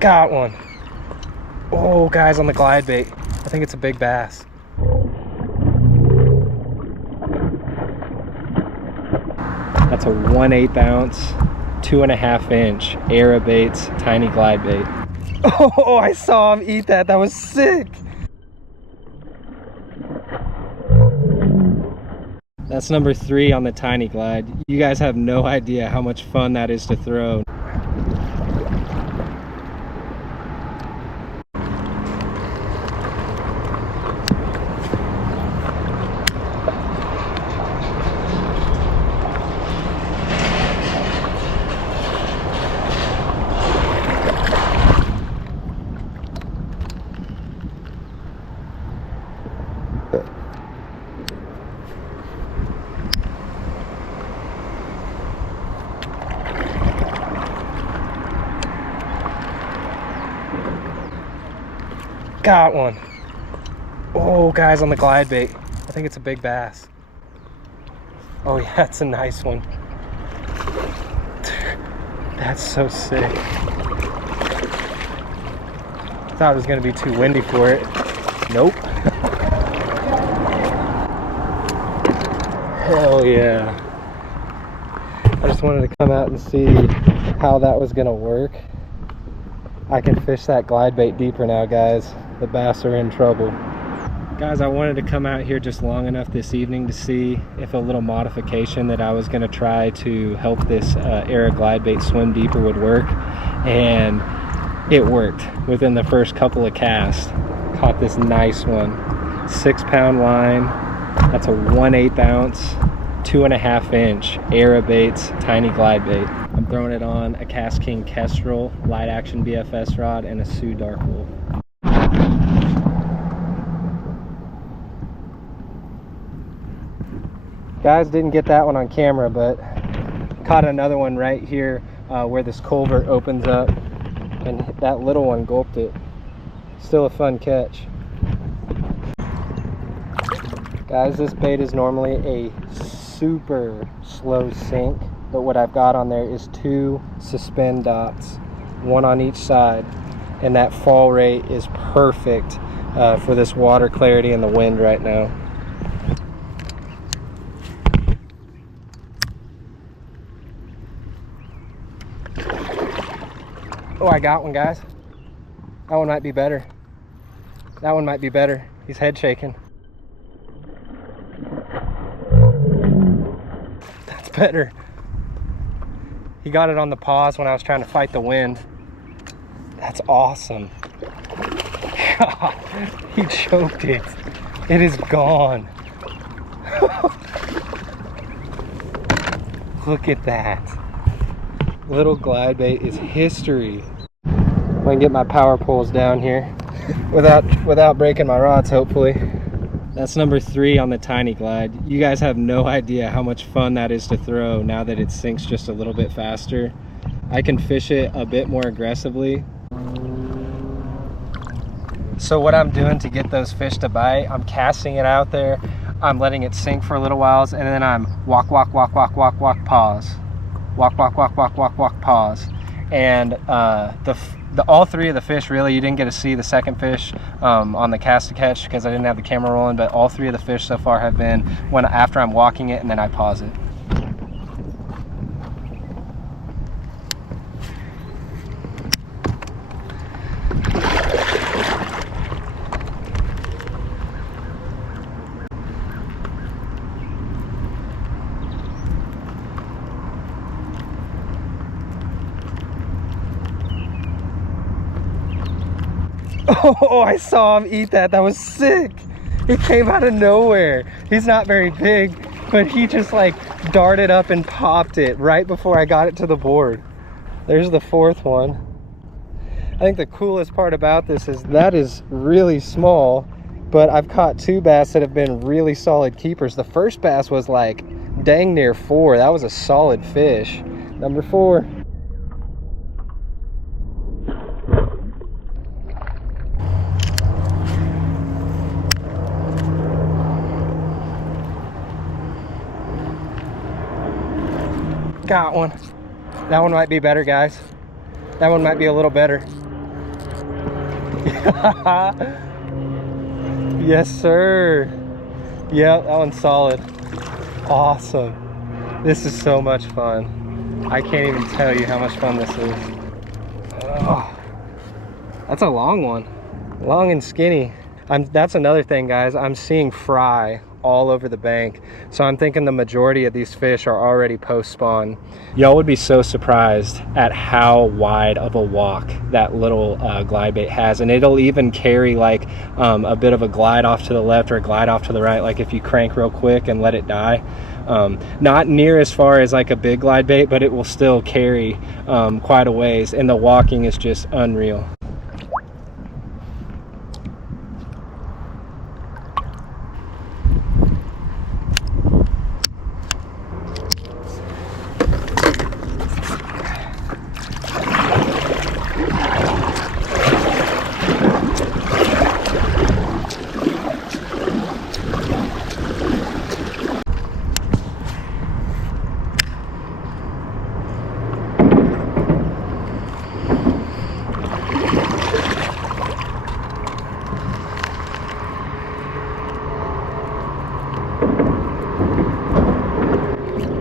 Got one. Oh, guys, on the glide bait. I think it's a big bass. That's a 1/8 ounce, 2.5 inch Arabait's tiny glide bait. Oh, I saw him eat that. That was sick. That's number 3 on the tiny glide. You guys have no idea how much fun that is to throw. Got one. Oh, guys, on the glide bait. I think it's a big bass. Oh yeah, it's a nice one. That's so sick. Thought it was gonna be too windy for it. Nope. Hell yeah. I just wanted to come out and see how that was gonna work. I can fish that glide bait deeper now, guys. The bass are in trouble. Guys, I wanted to come out here just long enough this evening to see if a little modification that I was going to try to help this Era glide bait swim deeper would work, and it worked. Within the first couple of casts, caught this nice one. 6-pound line. That's a 1/8 ounce, 2.5 inch Arabait's tiny glide bait. I'm throwing it on a Cast King Kestrel light action BFS rod and a Sioux Dark Wolf. Guys, didn't get that one on camera, but caught another one right here where this culvert opens up, and that little one gulped it. Still a fun catch. Guys, this bait is normally a super slow sink, but what I've got on there is 2 suspend dots, 1 on each side, and that fall rate is perfect for this water clarity and the wind right now. Oh, I got one, guys. That one might be better. That one might be better. He's head shaking. That's better. He got it on the pause when I was trying to fight the wind. That's awesome. God, he choked it. It is gone. Look at that. Little glide bait is history. I'm gonna get my power poles down here without breaking my rods, hopefully. That's number 3 on the tiny glide. You guys have no idea how much fun that is to throw now that it sinks just a little bit faster. I can fish it a bit more aggressively. So what I'm doing to get those fish to bite, I'm casting it out there, I'm letting it sink for a little while, and then I'm walk, walk, walk, walk, walk, walk, pause. Walk, walk, walk, walk, walk, walk, pause. And all 3 of the fish, really, you didn't get to see the second fish on the cast to catch because I didn't have the camera rolling, but all 3 of the fish so far have been after I'm walking it and then I pause it. Oh, I saw him eat that. That was sick. It came out of nowhere. He's not very big, but he just like darted up and popped it right before I got it to the board. There's the 4th one. I think the coolest part about this is that is really small, but I've caught 2 bass that have been really solid keepers. The first bass was like dang near 4. That was a solid fish. Number 4. Got one. That one might be better, guys. That one might be a little better. Yes, sir. Yep, that one's solid. Awesome. This is so much fun. I can't even tell you how much fun this is. Oh, that's a long one. Long and skinny. That's another thing, guys. I'm seeing fry all over the bank. So I'm thinking the majority of these fish are already post-spawn. Y'all would be so surprised at how wide of a walk that little glide bait has. And it'll even carry like a bit of a glide off to the left or a glide off to the right, like if you crank real quick and let it die. Not near as far as like a big glide bait, but it will still carry quite a ways, and the walking is just unreal.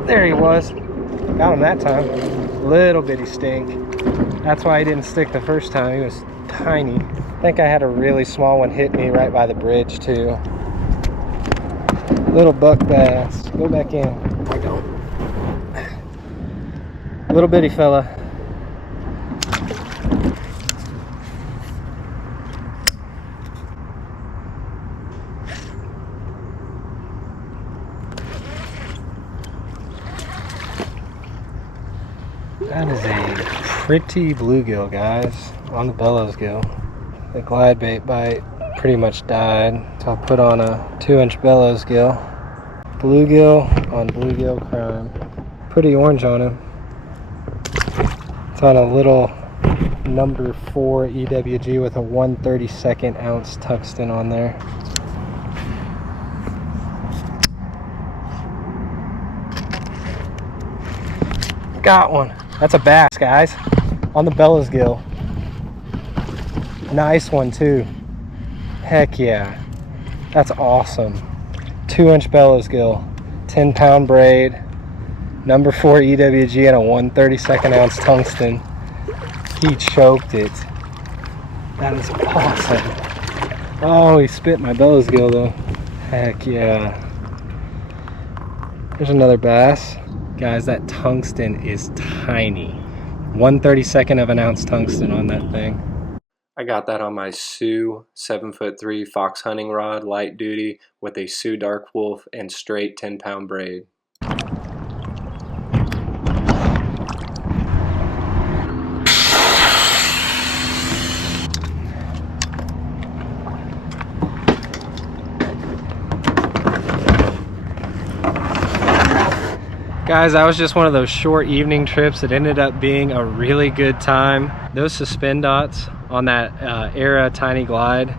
There he was. Got him that time. Little bitty stink. That's why he didn't stick the first time. He was tiny. I think I had a really small one hit me right by the bridge too. Little buck bass. Go back in. I don't. Little bitty fella. That is a pretty bluegill, guys, on the Bellows Gill. The glide bait bite pretty much died, so I put on a 2-inch Bellows Gill. Bluegill on bluegill crime. Pretty orange on him. It's on a little number 4 EWG with a 1/32 ounce tungsten on there. Got one. That's a bass, guys, on the Bellows Gill. Nice one too. Heck yeah. That's awesome. 2-inch Bellows Gill, 10-pound braid, number 4 EWG, and a 1/32 ounce tungsten. He choked it. That is awesome. Oh, he spit my Bellows Gill though. Heck yeah. There's another bass. Guys, that tungsten is tiny. 1/32 of an ounce tungsten on that thing. I got that on my Sioux 7'3" fox hunting rod, light duty, with a Sioux Dark Wolf and straight 10-pound braid. Guys, that was just one of those short evening trips that ended up being a really good time. Those suspend dots on that Era Tiny Glide,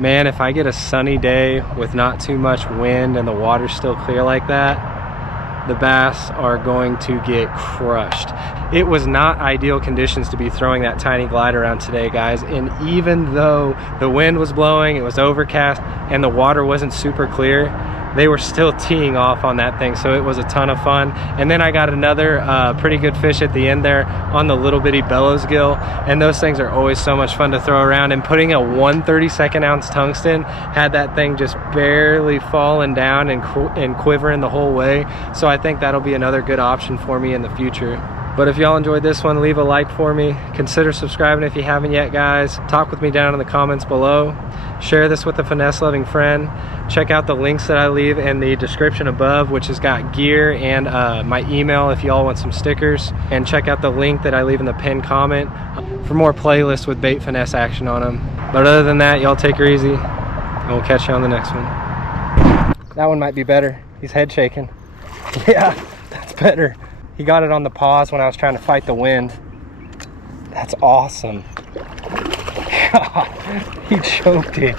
man, if I get a sunny day with not too much wind and the water's still clear like that, the bass are going to get crushed. It was not ideal conditions to be throwing that tiny glide around today, guys, and even though the wind was blowing, it was overcast, and the water wasn't super clear, they were still teeing off on that thing, so it was a ton of fun. And then I got another pretty good fish at the end there on the little bitty Bellows Gill, and those things are always so much fun to throw around. And putting a 1/32 ounce tungsten had that thing just barely falling down and quivering the whole way, so I think that'll be another good option for me in the future. But if y'all enjoyed this one, leave a like for me. Consider subscribing if you haven't yet, guys. Talk with me down in the comments below. Share this with a finesse-loving friend. Check out the links that I leave in the description above, which has got gear and my email if y'all want some stickers. And check out the link that I leave in the pinned comment for more playlists with bait finesse action on them. But other than that, y'all take her easy, and we'll catch you on the next one. That one might be better. He's head shaking. Yeah, that's better. He got it on the pause when I was trying to fight the wind. That's awesome. God, he choked it.